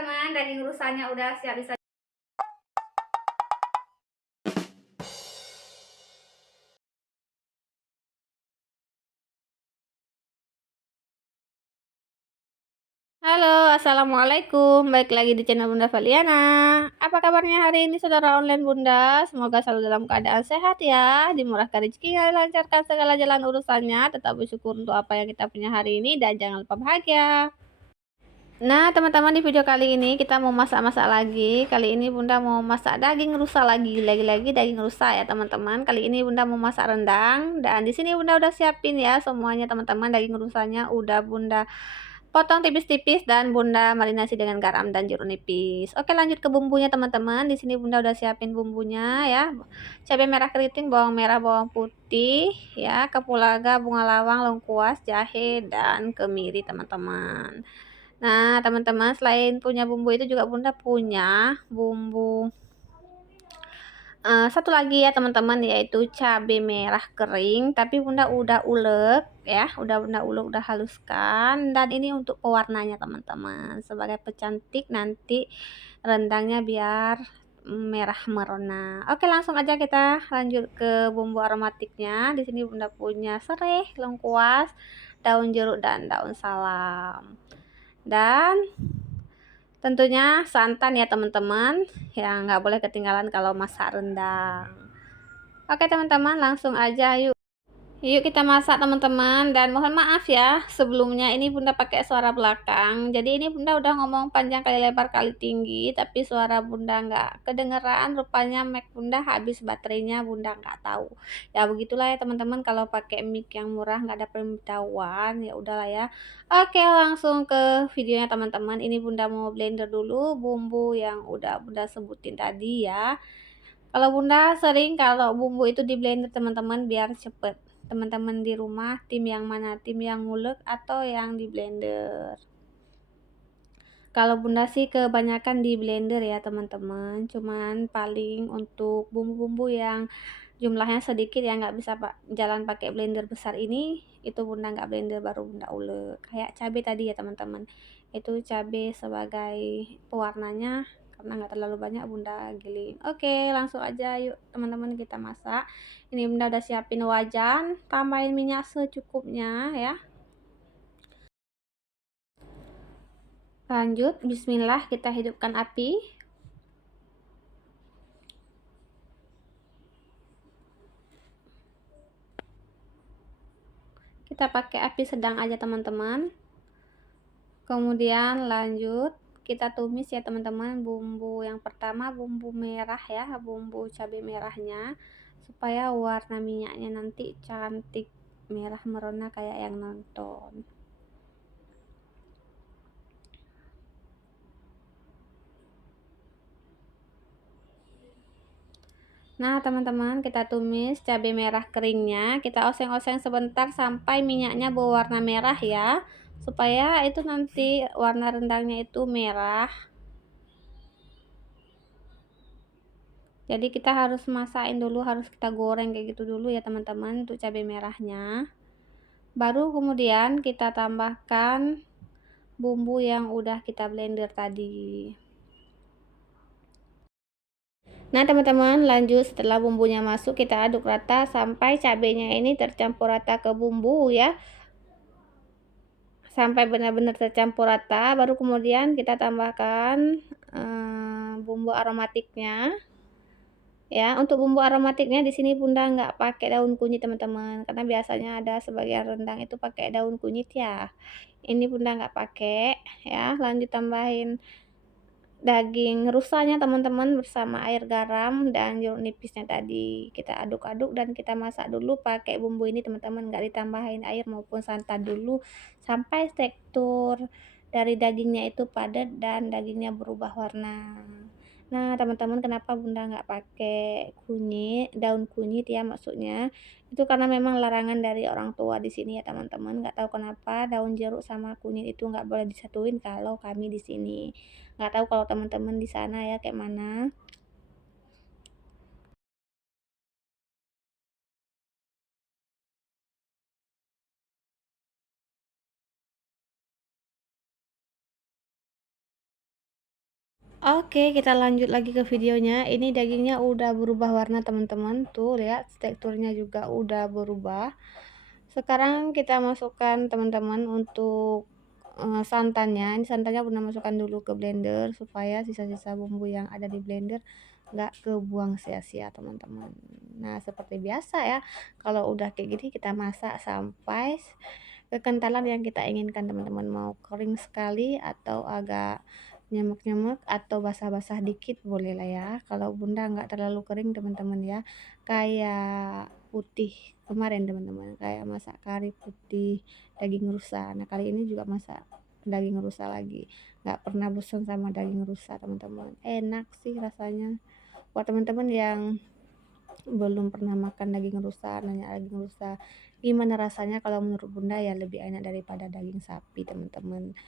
teman-teman, daging rusanya udah siap bisa. Halo, assalamualaikum. Baik lagi di channel Bunda Valiana. Apa kabarnya hari ini, saudara online Bunda? Semoga selalu dalam keadaan sehat ya, dimurahkan rezekinya, dilancarkan segala jalan urusannya. Tetap bersyukur untuk apa yang kita punya hari ini dan jangan lupa bahagia. Nah, teman-teman, di video kali ini kita mau masak-masak lagi. Kali ini Bunda mau masak daging rusa lagi daging rusa ya, teman-teman. Kali ini Bunda mau masak rendang dan di sini Bunda udah siapin ya semuanya, teman-teman. Daging rusanya udah Bunda potong tipis-tipis dan Bunda marinasi dengan garam dan jeruk nipis. Oke, lanjut ke bumbunya, teman-teman. Di sini Bunda udah siapin bumbunya ya. Cabai merah keriting, bawang merah, bawang putih ya, kapulaga, bunga lawang, lengkuas, jahe dan kemiri, teman-teman. Nah, teman-teman, selain punya bumbu itu juga Bunda punya bumbu satu lagi ya, teman-teman, yaitu cabai merah kering, tapi Bunda udah ulek ya, Bunda ulek, udah haluskan, dan ini untuk pewarnanya, teman-teman, sebagai pecantik nanti rendangnya biar merah merona. Oke, langsung aja kita lanjut ke bumbu aromatiknya. Di sini Bunda punya serai, lengkuas, daun jeruk dan daun salam. Dan tentunya santan ya, teman-teman, yang nggak boleh ketinggalan kalau masak rendang. Oke, teman-teman, langsung aja yuk kita masak, teman-teman. Dan mohon maaf ya sebelumnya, ini Bunda pakai suara belakang. Jadi ini Bunda udah ngomong panjang kali lebar kali tinggi, tapi suara Bunda nggak kedengeran. Rupanya mic Bunda habis baterainya, Bunda nggak tahu. Ya begitulah ya, teman-teman, kalau pakai mic yang murah nggak ada pemberitahuan, ya udahlah ya. Oke, langsung ke videonya, teman-teman. Ini Bunda mau blender dulu bumbu yang udah Bunda sebutin tadi ya. Kalau Bunda sering kalau bumbu itu di blender, teman-teman, biar cepet. Teman-teman di rumah tim yang mana? Tim yang ngulek atau yang di blender? Kalau Bunda sih kebanyakan di blender ya, teman-teman. Cuman paling untuk bumbu-bumbu yang jumlahnya sedikit ya nggak bisa jalan pakai blender besar ini, itu Bunda nggak blender, baru Bunda ulek. Kayak cabai tadi ya, teman-teman. Itu cabai sebagai pewarnanya, karena nggak terlalu banyak Bunda giling. Oke, langsung aja yuk, teman-teman, kita masak. Ini Bunda udah siapin wajan, tambahin minyak secukupnya ya. Lanjut, bismillah, kita hidupkan api. Kita pakai api sedang aja, teman-teman. Kemudian lanjut kita tumis ya, teman-teman. Bumbu yang pertama bumbu merah ya, bumbu cabai merahnya, supaya warna minyaknya nanti cantik merah merona kayak yang nonton. Nah, teman-teman, kita tumis cabai merah keringnya, kita oseng-oseng sebentar sampai minyaknya berwarna merah ya, supaya itu nanti warna rendangnya itu merah. Jadi kita harus masakin dulu, harus kita goreng kayak gitu dulu ya, teman-teman, untuk cabai merahnya. Baru kemudian kita tambahkan bumbu yang udah kita blender tadi. Nah, teman-teman, lanjut setelah bumbunya masuk, kita aduk rata sampai cabainya ini tercampur rata ke bumbu ya. Sampai benar-benar tercampur rata, baru kemudian kita tambahkan bumbu aromatiknya. Ya, untuk bumbu aromatiknya di sini Bunda nggak pakai daun kunyit, teman-teman, karena biasanya ada sebagian rendang itu pakai daun kunyit ya. Ini Bunda nggak pakai ya. Lanjut tambahin daging rusanya, teman-teman, bersama air garam dan jeruk nipisnya tadi. Kita aduk-aduk dan kita masak dulu pakai bumbu ini, teman-teman, nggak ditambahin air maupun santan dulu sampai tekstur dari dagingnya itu padat dan dagingnya berubah warna. Nah, teman-teman, kenapa Bunda nggak pakai kunyit, daun kunyit ya maksudnya, itu karena memang larangan dari orang tua di sini ya, teman-teman. Nggak tahu kenapa daun jeruk sama kunyit itu nggak boleh disatuin kalau kami di sini. Nggak tahu kalau teman-teman di sana ya kayak mana. Oke, kita lanjut lagi ke videonya. Ini dagingnya udah berubah warna teman-teman. Tuh, lihat teksturnya juga udah berubah. Sekarang kita masukkan teman-teman untuk santannya. Ini santannya Bunda masukkan dulu ke blender supaya sisa-sisa bumbu yang ada di blender nggak kebuang sia-sia teman-teman. Nah, seperti biasa ya, kalau udah kayak gini kita masak sampai kekentalan yang kita inginkan teman-teman, mau kering sekali atau agak nyemek-nyemek atau basah-basah dikit boleh lah ya. Kalau Bunda nggak terlalu kering teman-teman ya, kayak putih kemarin teman-teman, kayak masak kari putih daging rusa. Nah, kali ini juga masak daging rusa lagi. Nggak pernah bosan sama daging rusa teman-teman, enak sih rasanya. Buat teman-teman yang belum pernah makan daging rusa, nanya daging rusa gimana rasanya, kalau menurut Bunda ya lebih enak daripada daging sapi teman-teman.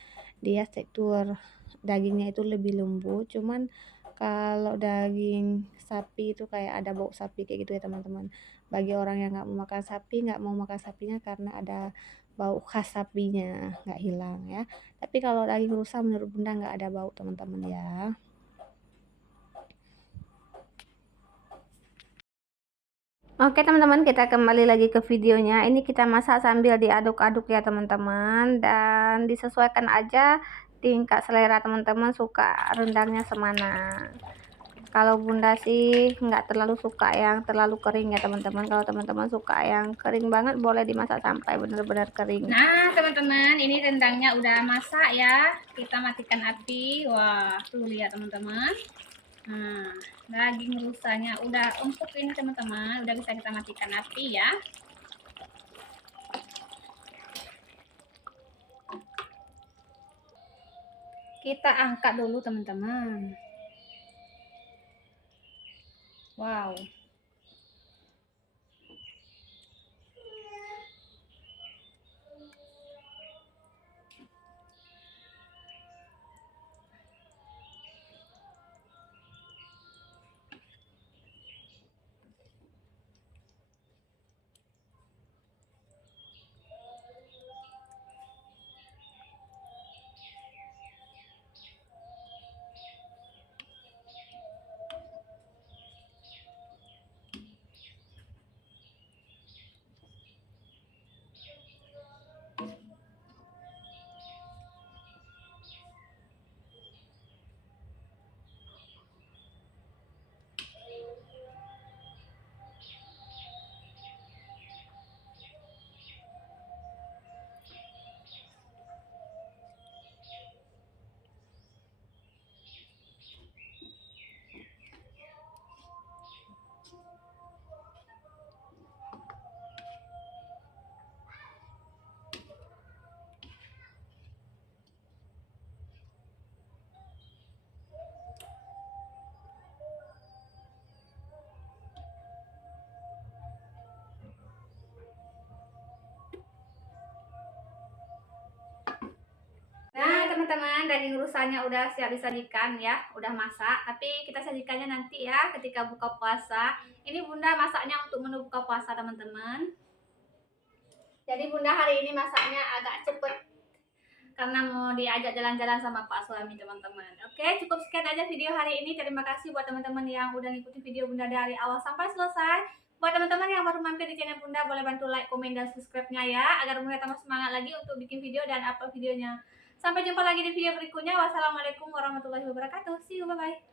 Dia tekstur dagingnya itu lebih lembut, cuman kalau daging sapi itu kayak ada bau sapi kayak gitu ya teman-teman. Bagi orang yang nggak mau makan sapi, nggak mau makan sapinya karena ada bau khas sapinya nggak hilang ya. Tapi kalau daging rusa menurut Bunda nggak ada bau teman-teman ya. Oke teman-teman, kita kembali lagi ke videonya. Ini kita masak sambil diaduk-aduk ya teman-teman, dan disesuaikan aja tingkat selera teman-teman suka rendangnya semana. Kalau Bunda sih nggak terlalu suka yang terlalu kering ya teman-teman. Kalau teman-teman suka yang kering banget boleh dimasak sampai benar-benar kering. Nah teman-teman, ini rendangnya udah masak ya. Kita matikan api. Wah tuh lihat teman-teman. Nah, daging rusanya udah empuk ini teman-teman, udah bisa kita matikan api ya. Kita angkat dulu teman-teman. Wow. Nah teman-teman, daging rusanya udah siap disajikan ya, udah masak. Tapi kita sajikannya nanti ya ketika buka puasa. Ini Bunda masaknya untuk menu buka puasa teman-teman. Jadi Bunda hari ini masaknya agak cepet karena mau diajak jalan-jalan sama Pak suami teman-teman. Oke, cukup sekian aja video hari ini. Terima kasih buat teman-teman yang udah ngikutin video Bunda dari awal sampai selesai. Buat teman-teman yang baru mampir di channel Bunda, boleh bantu like, komen, dan subscribe-nya ya, agar Bunda tambah semangat lagi untuk bikin video dan upload videonya. Sampai jumpa lagi di video berikutnya. Wassalamualaikum warahmatullahi wabarakatuh. See you, bye-bye.